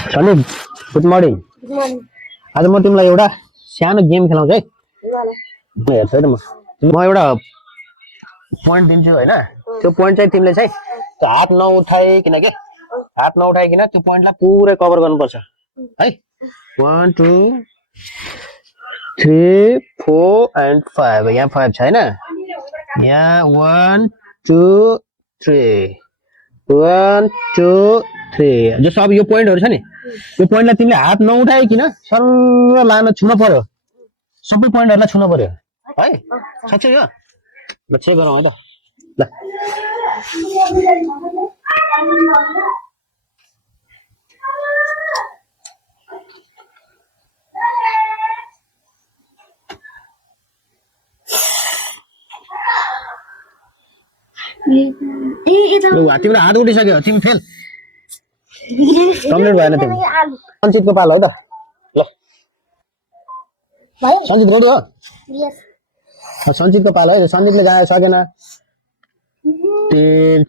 Sunny good morning आज म तिमीलाई एउटा सानो गेम खेलाउँछु है हेर्छु है त म एउटा पोइन्ट दिन्छु हैन त्यो पोइन्ट चाहिँ तिमीले चाहिँ त्यो हात नउठाइकिन के हात नउठाइकिन त्यो पोइन्टलाई पुरै कभर गर्नुपर्छ है 1 2 3 4 एन्ड 5 यहाँ 5 छ हैन यहाँ 1 2 3 1 2 3 जो सब यो पोइन्टहरु छ नि यो पोइन्टलाई तिमीले हात नउठाइकिन सर्र लान छुन पर्यो सबै पोइन्टहरुलाई छुन पर्यो है सक्छ यो ल चेक गरौँ है त ल तिम्रो हात उठिसक्यो तिमी फेल कम्प्लिट भएन तिमी सञ्चितको पालो हो त ल सञ्चित रेडी हो सञ्चितको पालो है सञ्चितले गाए सकेन 3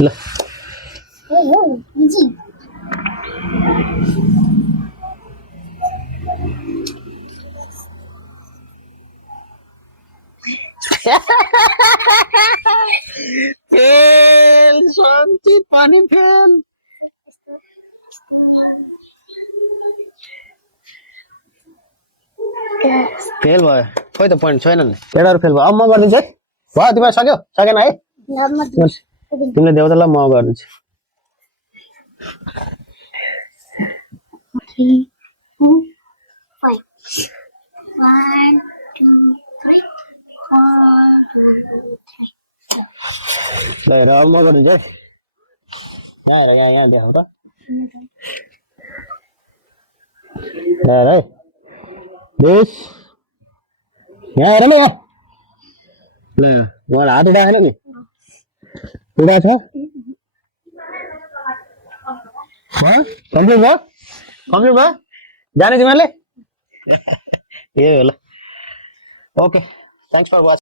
ल फेल सञ्चित पनि फेल फेल भयो खोइ त पोइन्ट छैन नि केटाहरु फेल भयो अब म गरिदिन्छु है भयो तिमीलाई सक्यो सकेन है तिमीले देऊ त ल म गरिदिन्छु 3 4 5 1 2 3 4 2 3 ल हेर अब म गरिदिन्छु है हेर यहाँ देखाउ त हेर है दिस यहाँ हेर न यहाँ ल उहाँलाई हात उठाएन नि उठा छ कम्प्लिट भयो जाने तिमीहरूले ए ल ओके थ्याङ्क्स फर वाचिङ